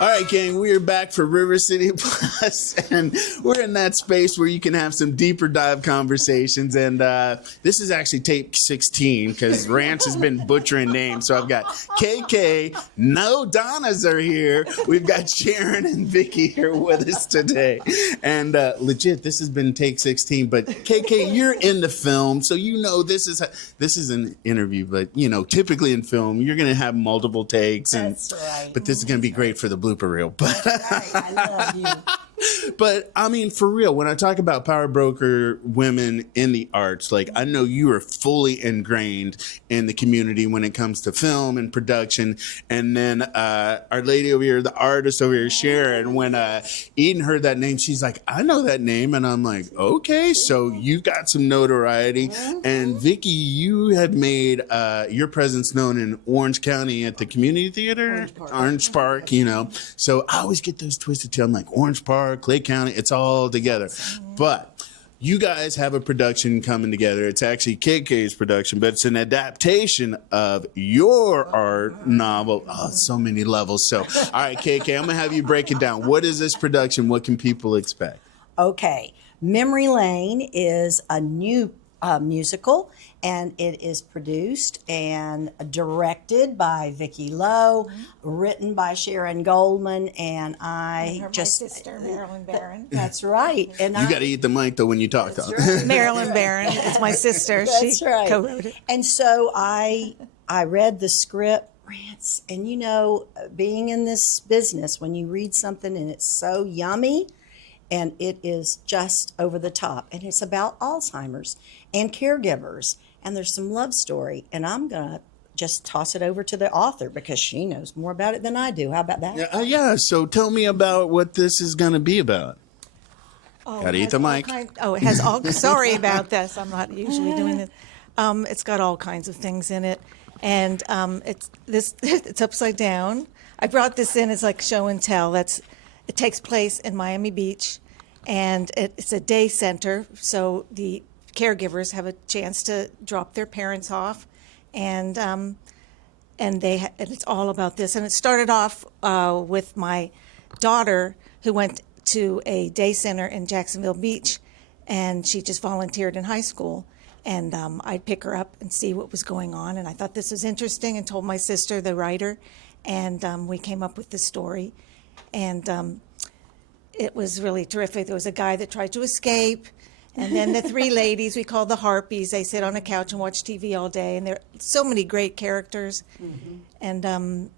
All right, gang, we are back for River City Plus, and we're in that space where you can have some deeper dive conversations. And this is actually tape 16 because Ranch has been butchering names. So I've got KK, no Donnas are here. We've got Sharon and Vicky here with us today. And legit, this has been take 16. But KK, you're in the film, so you know this is an interview. But you know, typically in film, you're going to have multiple takes. That's right. But this is going to be great for the blooper reel. But Right. I love you. But I mean, for real, when I talk about power broker women in the arts, like I know you are fully ingrained in the community when it comes to film and production. And then our lady over here, the artist over here, Sharon, when Eden heard that name, she's like, I know that name. And I'm like, okay, so you got some notoriety. And Vicky, you had made your presence known in Orange County at the community theater, Orange Park, you know. So I always get those twisted too. I'm like, Orange Park, Clay County, it's all together. But you guys have a production coming together. It's actually KK's production, but it's an adaptation of your art novel. Oh, so many levels. So, all right, KK, I'm going to have you break it down. What is this production? What can people expect? Okay. Memory Lane is a new musical, and it is produced and directed by Vicki Lowe, written by Sharon Goldman, and my sister, Marilyn Barron. That's right. And You got to eat the mic, though, when you talk. Though. right. Marilyn Barron is my sister. That's She right. co-wrote it. And so I read the script, Rance, and you know, being in this business, when you read something and it's so yummy, and it is just over the top, and it's about Alzheimer's and caregivers, and there's some love story, and I'm gonna just toss it over to the author because she knows more about it than I do. How about that? Yeah, so tell me about what this is going to be about. Gotta eat the mic. It has all. Sorry about this. I'm not usually doing this. It's got all kinds of things in it, and it's upside down. I brought this in as like show and tell. It takes place in Miami Beach, and it's a day center, so the caregivers have a chance to drop their parents off, and it's all about this. And it started off with my daughter, who went to a day center in Jacksonville Beach, and she just volunteered in high school. And I'd pick her up and see what was going on. And I thought this was interesting, and told my sister, the writer, and we came up with this story. And it was really terrific. There was a guy that tried to escape, and then the three ladies we call the Harpies. They sit on a couch and watch TV all day, and there are so many great characters. And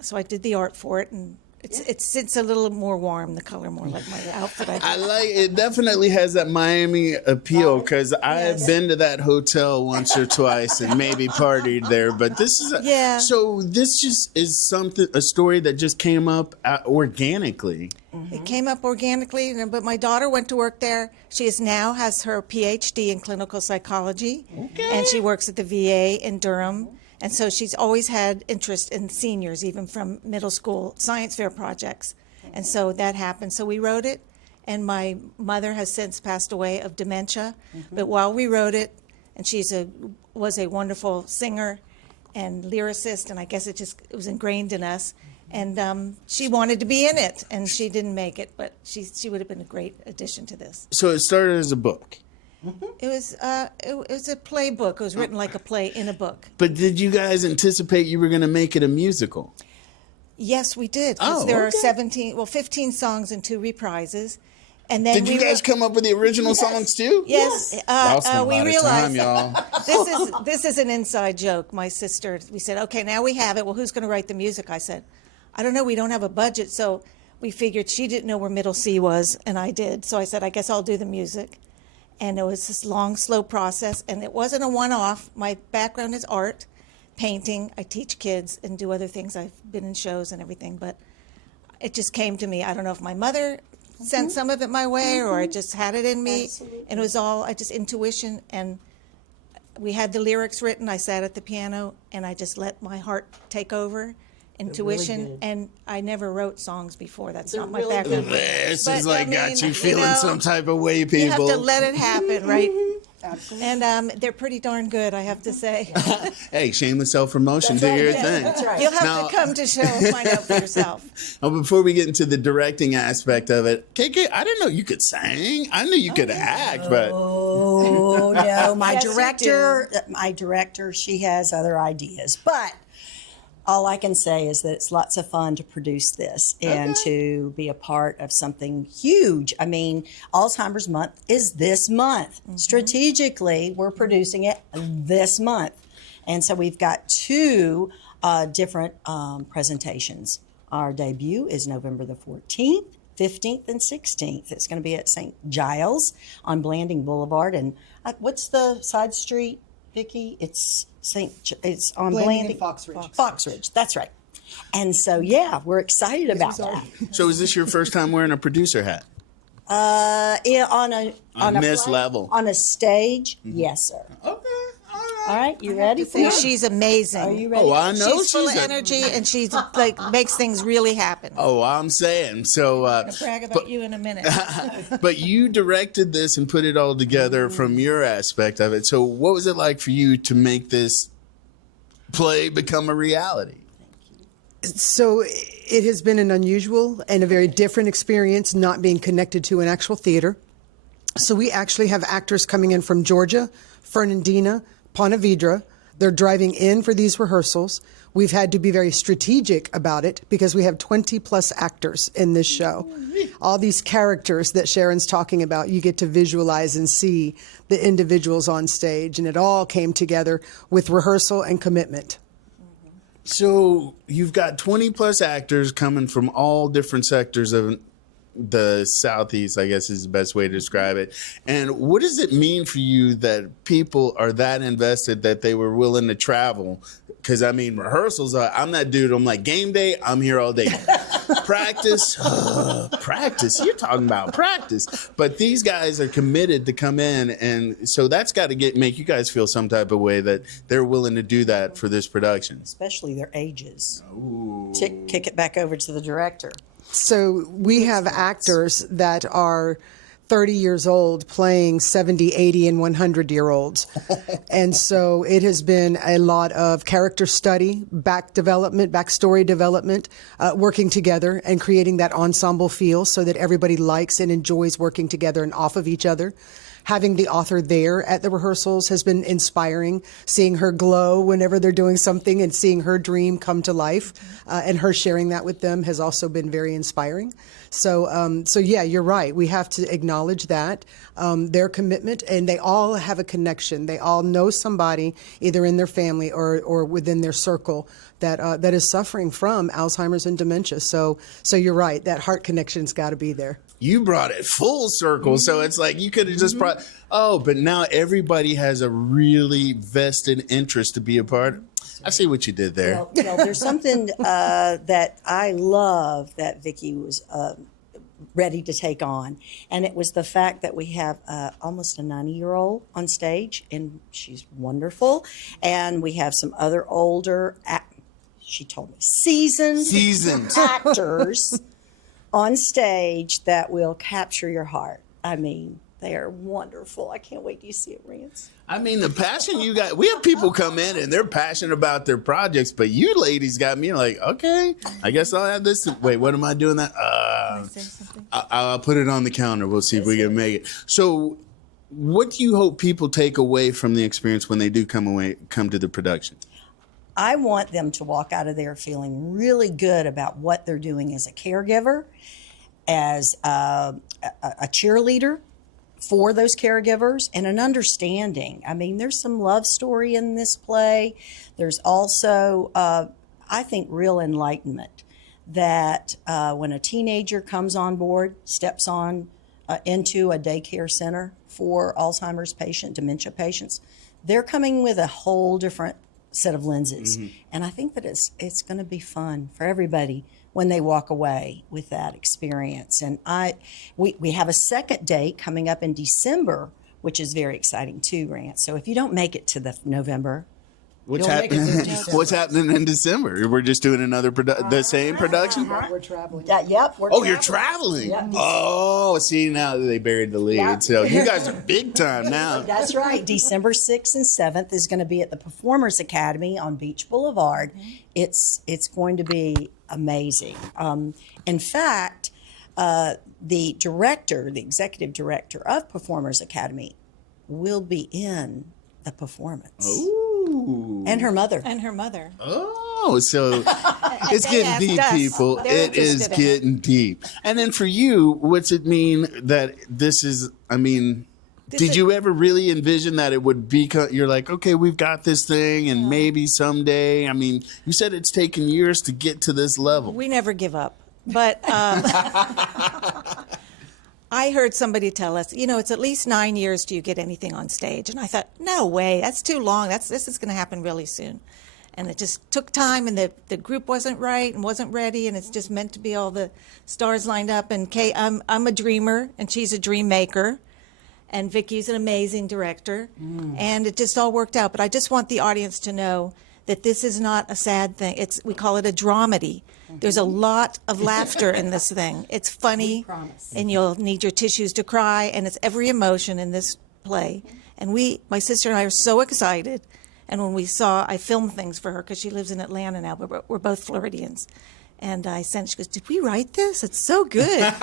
so I did the art for it, and it's a little more warm, the color more like my outfit. I like it. Definitely has that Miami appeal because I've been to that hotel once or twice and maybe partied there. But this is so this just is a story that just came up organically. It came up organically, but my daughter went to work there. She now has her PhD in clinical psychology, and she works at the VA in Durham. And so she's always had interest in seniors, even from middle school science fair projects. And so that happened. So we wrote it, and my mother has since passed away of dementia. But while we wrote it, and she was a wonderful singer and lyricist, and I guess it was ingrained in us. And she wanted to be in it, and she didn't make it, but she would have been a great addition to this. So it started as a book. It was a playbook. It was written like a play in a book. But did you guys anticipate you were going to make it a musical? Yes, we did. There are 15 songs and 2 reprises. And then did you guys come up with the original songs too? Yes. We realized y'all. this is an inside joke. My sister, we said, okay, now we have it. Well, who's going to write the music? I said, I don't know. We don't have a budget. So we figured she didn't know where middle C was, and I did. So I said, I guess I'll do the music. And it was this long, slow process, and it wasn't a one-off. My background is art, painting. I teach kids and do other things. I've been in shows and everything, but it just came to me. I don't know if my mother sent some of it my way or I just had it in me. Absolutely. And it was all just intuition. And we had the lyrics written. I sat at the piano, and I just let my heart take over. Intuition, really and I never wrote songs before. That's They're not my really background. This But, is like I mean, got you feeling some type of way, people. You have to let it happen, right? Absolutely. And they're pretty darn good, I have to say. Hey, shameless self-promotion, do your thing. That's right. You'll have Now- to come to show and find out for yourself. Before we get into the directing aspect of it, KK, I didn't know you could sing. I knew you could act, but Oh no, my Yes, you director, she has other ideas. But all I can say is that it's lots of fun to produce this and to be a part of something huge. I mean, Alzheimer's Month is this month. Strategically, we're producing it this month. And so we've got two different presentations. Our debut is November the 14th. 15th and 16th. It's going to be at St. Giles on Blanding Boulevard. And what's the side street, Vicki? It's on Blanding Blanding. and Foxridge. Foxridge, that's right. And so, yeah, we're excited about that. so is this your first time wearing a producer hat? Yeah, on this play- level. on a stage, yes, sir. Okay. All right, you ready for it? She's amazing. Are you ready? Oh, I know She's full of a- energy, and she's like makes things really happen. Oh, I'm saying. So, I'll brag about you in a minute. but you directed this and put it all together from your aspect of it. So what was it like for you to make this play become a reality? So it has been an unusual and a very different experience not being connected to an actual theater. So we actually have actors coming in from Georgia, Fernandina, Ponte Vedra. They're driving in for these rehearsals. We've had to be very strategic about it because we have 20 plus actors in this show. All these characters that Sharon's talking about, you get to visualize and see the individuals on stage, and it all came together with rehearsal and commitment. So you've got 20 plus actors coming from all different sectors of the Southeast, I guess is the best way to describe it. And what does it mean for you that people are that invested that they were willing to travel? Because, I mean, rehearsals, I'm that dude. I'm like, game day, I'm here all day. Practice, practice. You're talking about practice. But these guys are committed to come in. And so that's got to make you guys feel some type of way that they're willing to do that for this production. Especially their ages. Kick it back over to the director. So we have actors that are 30 years old playing 70, 80, and 100-year-olds. And so it has been a lot of character study, backstory development, working together and creating that ensemble feel so that everybody likes and enjoys working together and off of each other. Having the author there at the rehearsals has been inspiring, seeing her glow whenever they're doing something and seeing her dream come to life, and her sharing that with them has also been very inspiring. So yeah, you're right. We have to acknowledge that, their commitment, and they all have a connection. They all know somebody either in their family or within their circle that is suffering from Alzheimer's and dementia. So you're right. That heart connection's got to be there. You brought it full circle. So it's like you could have just brought, but now everybody has a really vested interest to be a part. I see what you did there. Well, there's something that I love that Vicki was ready to take on, and it was the fact that we have almost a 90-year-old on stage, and she's wonderful, and we have some other older, she told me, seasoned actors on stage that will capture your heart. I mean, they are wonderful. I can't wait to see it, Rance. I mean, the passion you got, we have people come in and they're passionate about their projects, but you ladies got me like, okay, I guess I'll have this. Wait, what am I doing that? I'll put it on the counter. We'll see if we can make it. So what do you hope people take away from the experience when they do come to the production? I want them to walk out of there feeling really good about what they're doing as a caregiver, as a cheerleader for those caregivers, and an understanding. I mean, there's some love story in this play. There's also, I think, real enlightenment that when a teenager comes on board, steps on into a daycare center for Alzheimer's dementia patients, they're coming with a whole different set of lenses. And I think that it's going to be fun for everybody when they walk away with that experience. And we have a second date coming up in December, which is very exciting too, Grant. So if you don't make it to the November, What's You'll make it happening? through December. What's happening in December? We're just doing another the same production. We're traveling. Yep. We're Oh, you're traveling. Yep. Oh, see, now they buried the lead. Yeah. So you guys are big time now. That's right. December 6th and 7th is going to be at the Performers Academy on Beach Boulevard. It's going to be amazing. In fact, the executive director of Performers Academy will be in the performance. Ooh. And her mother. And her mother. Oh, so it's They getting asked deep, us. people. They're It is interested in it. getting deep. And then for you, what's it mean that this is, I mean, did you ever really envision that it would be, you're like, okay, we've got this thing and maybe someday, I mean, you said it's taken years to get to this level. We never give up. But I heard somebody tell us, it's at least 9 years till you get anything on stage. And I thought, no way, that's too long. This is going to happen really soon. And it just took time, and the group wasn't right and wasn't ready, and it's just meant to be all the stars lined up. And Kay, I'm a dreamer, and she's a dream maker. And Vicky's an amazing director. And it just all worked out. But I just want the audience to know that this is not a sad thing. We call it a dramedy. There's a lot of laughter in this thing. It's funny, and you'll need your tissues to cry, and it's every emotion in this play. And my sister and I are so excited. And when I filmed things for her because she lives in Atlanta now, but we're both Floridians. And I sent, she goes, did we write this? It's so good.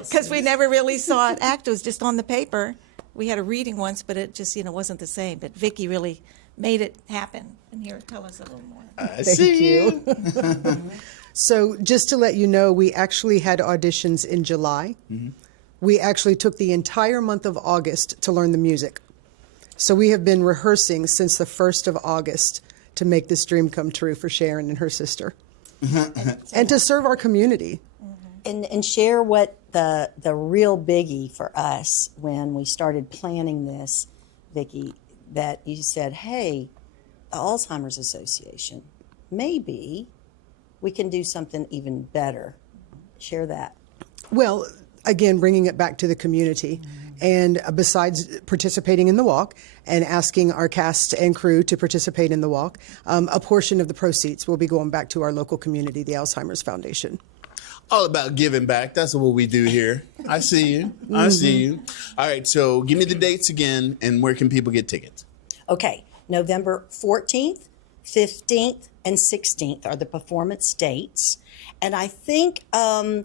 Because we never really saw it act. It was just on the paper. We had a reading once, but it just, wasn't the same. But Vicky really made it happen. And here, tell us a little more. Thank you. So just to let you know, we actually had auditions in July. We actually took the entire month of August to learn the music. So we have been rehearsing since the 1st of August to make this dream come true for Sharon and her sister. And to serve our community. And share what the real biggie for us when we started planning this, Vicki, that you said, hey, the Alzheimer's Association, maybe we can do something even better. Share that. Well, again, bringing it back to the community. And besides participating in the walk and asking our cast and crew to participate in the walk, a portion of the proceeds will be going back to our local community, the Alzheimer's Foundation. All about giving back. That's what we do here. I see you. I see you. All right, so give me the dates again, and where can people get tickets? Okay, November 14th, 15th, and 16th are the performance dates. And I think the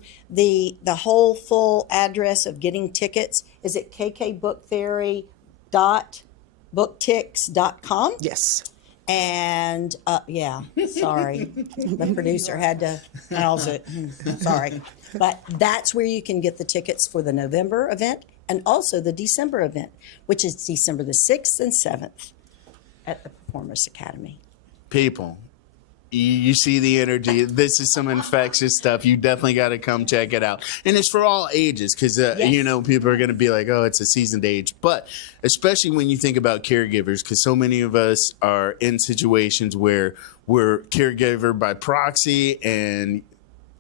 whole full address of getting tickets is at kkbooktheory.booktix.com. Yes. And sorry, the producer had to house it. Sorry. But that's where you can get the tickets for the November event and also the December event, which is December the 6th and 7th at the Performers Academy. People, you see the energy. This is some infectious stuff. You definitely got to come check it out. And it's for all ages because, people are going to be like, oh, it's a seasoned age. But especially when you think about caregivers, because so many of us are in situations where we're caregiver by proxy. And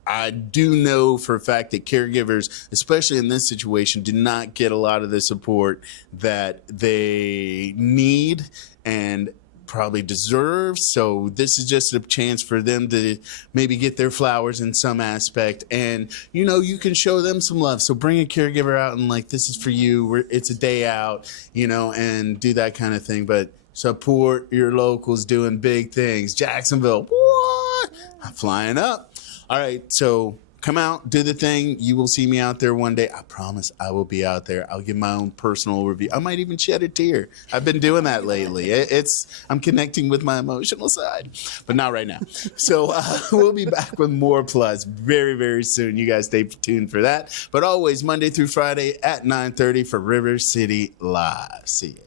I do know for a fact that caregivers, especially in this situation, do not get a lot of the support that they need and probably deserve. So this is just a chance for them to maybe get their flowers in some aspect, and you can show them some love. So bring a caregiver out and this is for you. It's a day out, and do that kind of thing. But support your locals doing big things. Jacksonville, what? I'm flying up. All right, so come out, do the thing. You will see me out there one day. I promise I will be out there. I'll give my own personal review. I might even shed a tear. I've been doing that lately. I'm connecting with my emotional side, but not right now. So we'll be back with more Plus very, very soon. You guys stay tuned for that. But always Monday through Friday at 9:30 for River City Live. See ya.